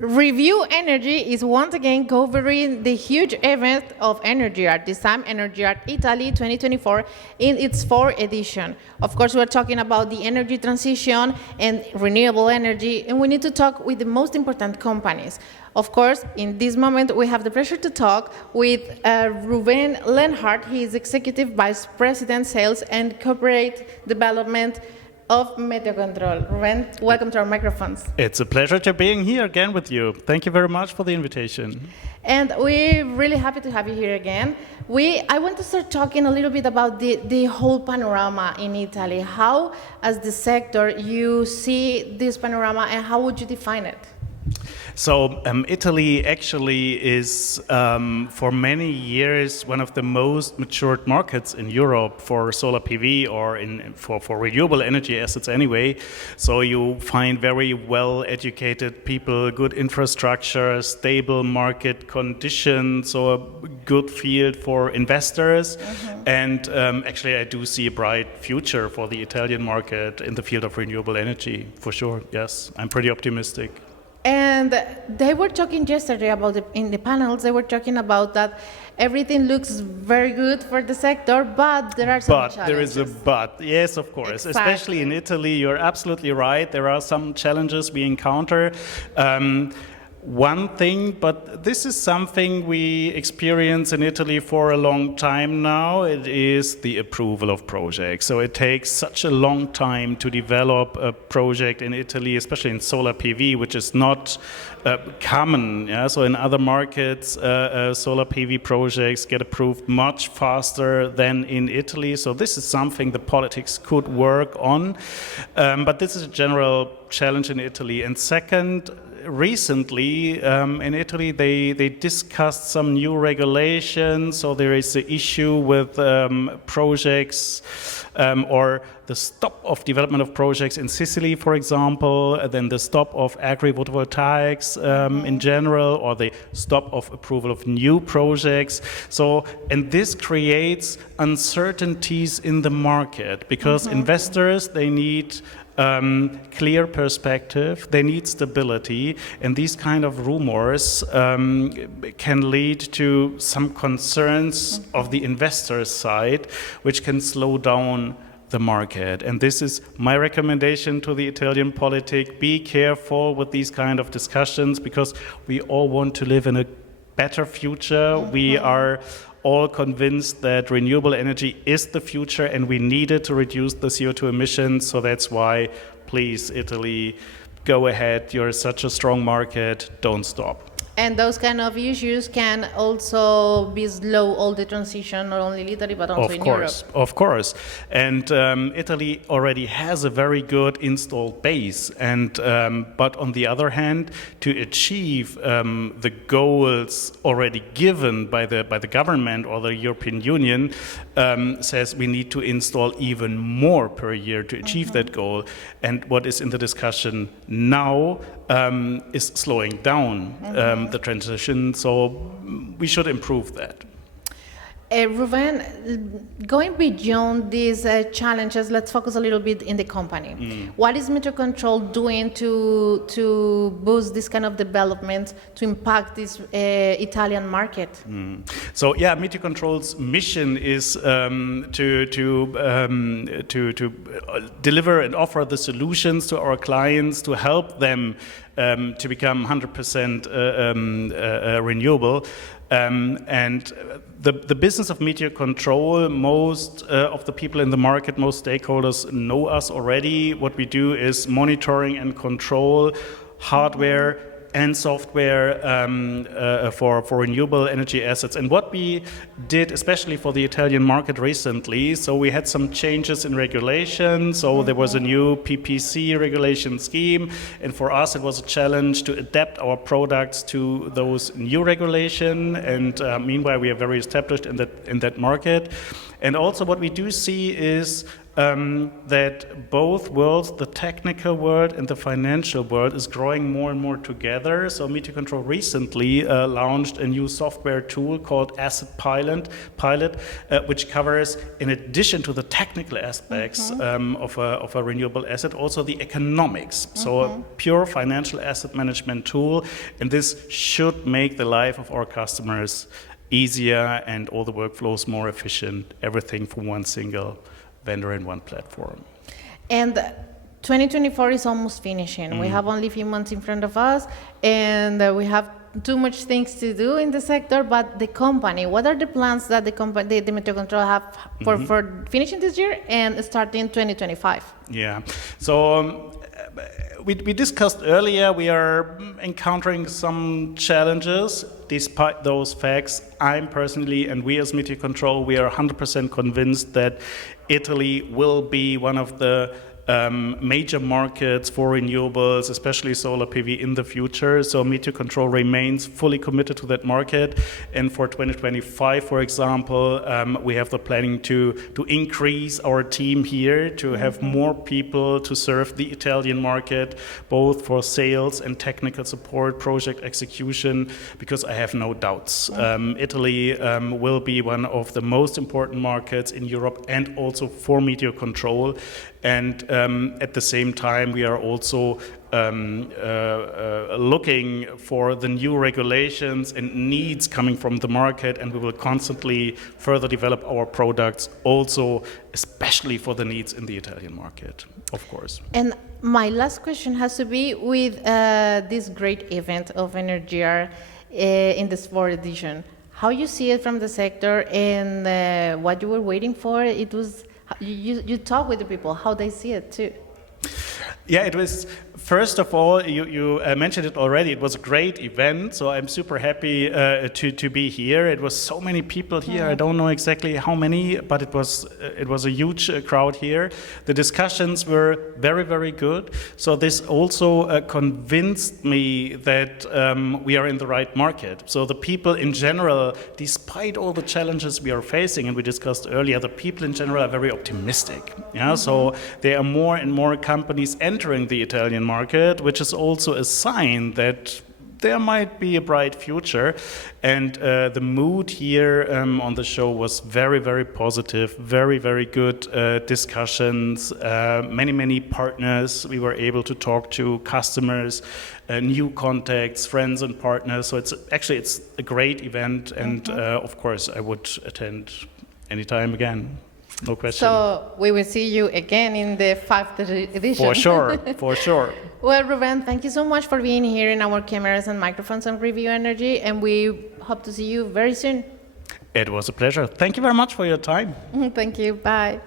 Review Energy is once again covering the huge event of Energyear, this time Energyear Italia 2024 in its fourth edition. Of course, we're talking about the energy transition and renewable energy, and we need to talk with the most important companies. Of course, in this moment, we have the pleasure to talk with Rouven Lenhart. He is Executive Vice President, Sales and Corporate Development of meteocontrol. Rouven, welcome to our microphones. It's a pleasure to being here again with you. Thank you very much for the invitation. And we're really happy to have you here again. I want to start talking a little bit about the whole panorama in Italy. How, as the sector, you see this panorama and how would you define it? So Italy actually is, for many years, one of the most matured markets in Europe for solar PV or for renewable energy assets anyway. So you find very well-educated people, good infrastructure, stable market conditions, so a good field for investors. Mm-hmm. And actually I do see a bright future for the Italian market in the field of renewable energy, for sure, yes. I'm pretty optimistic. And they were talking yesterday about in the panels, they were talking about that everything looks very good for the sector, but there are some challenges. But there is a but, yes, of course. Exactly. Especially in Italy, you're absolutely right. There are some challenges we encounter. One thing, but this is something we experience in Italy for a long time now, it is the approval of projects. So it takes such a long time to develop a project in Italy, especially in solar PV, which is not common. Yeah? So in other markets, solar PV projects get approved much faster than in Italy. So this is something the politics could work on. But this is a general challenge in Italy. And second, recently in Italy they discussed some new regulations, so there is an issue with projects or the stop of development of projects in Sicily, for example, then the stop of agri-photovoltaics in general, or the stop of approval of new projects. So, and this creates uncertainties in the market because investors, they need clear perspective, they need stability, and these kind of rumors can lead to some concerns of the investor's side, which can slow down the market. And this is my recommendation to the Italian politic. Be careful with these kind of discussions because we all want to live in a better future. We are all convinced that renewable energy is the future and we need it to reduce the CO2 emissions. So that's why, please, Italy, go ahead. You're such a strong market. Don't stop. And those kind of issues can also be slow all the transition, not only in Italy, but also in Europe. Of course. And Italy already has a very good installed base. And but on the other hand, to achieve the goals already given by the government or the European Union, says we need to install even more per year to achieve that goal. And what is in the discussion now is slowing down the transition, so we should improve that. Rouven, going beyond these challenges, let's focus a little bit in the company. What is meteocontrol doing to boost this kind of development, to impact this Italian market? So yeah, meteocontrol's mission is to deliver and offer the solutions to our clients to help them to become 100% renewable. And the business of meteocontrol, most of the people in the market, most stakeholders know us already. What we do is monitoring and control hardware and software for renewable energy assets. And what we did, especially for the Italian market recently, so we had some changes in regulation. So there was a new PPC regulation scheme, and for us it was a challenge to adapt our products to those new regulation. And meanwhile, we are very established in that market. And also what we do see is that both worlds, the technical world and the financial world, is growing more and more together. So meteocontrol recently launched a new software tool called Asset Pilot, which covers, in addition to the technical aspects of a renewable asset, also the economics. So a pure financial asset management tool, and this should make the life of our customers easier and all the workflows more efficient, everything from one single vendor in one platform. And 2024 is almost finishing. We have only a few months in front of us, and we have too much things to do in the sector. But the company, what are the plans that the company, the meteocontrol, have for finishing this year and starting 2025? Yeah. So we discussed earlier, we are encountering some challenges. Despite those facts, I'm personally, and we as meteocontrol, we are 100% convinced that Italy will be one of the major markets for renewables, especially solar PV in the future. So meteocontrol remains fully committed to that market. And for 2025, for example, we have the planning to increase our team here, to have more people to serve the Italian market, both for sales and technical support, project execution, because I have no doubts. Italy will be one of the most important markets in Europe and also for meteocontrol. And at the same time, we are also looking for the new regulations and needs coming from the market, and we will constantly further develop our products also, especially for the needs in the Italian market, of course. And my last question has to be with this great event of Energyear in this fourth edition. How you see it from the sector, and what you were waiting for? It was you talk with the people, how they see it too. Yeah, it was, first of all, you mentioned it already, it was a great event, so I'm super happy to be here. It was so many people here, I don't know exactly how many, but it was a huge crowd here. The discussions were very, very good, so this also convinced me that we are in the right market. So the people in general, despite all the challenges we are facing, and we discussed earlier, the people in general are very optimistic. Yeah, so there are more and more companies entering the Italian market, which is also a sign that there might be a bright future. And the mood here on the show was very, very positive, very, very good discussions, many partners we were able to talk to, customers, new contacts, friends and partners. So it's a great event, and of course I would attend anytime again. No question. So we will see you again in the 5th edition. For sure, for sure. Well, Rouven, thank you so much for being here in our cameras and microphones on Review Energy, and we hope to see you very soon. It was a pleasure. Thank you very much for your time. Thank you. Bye.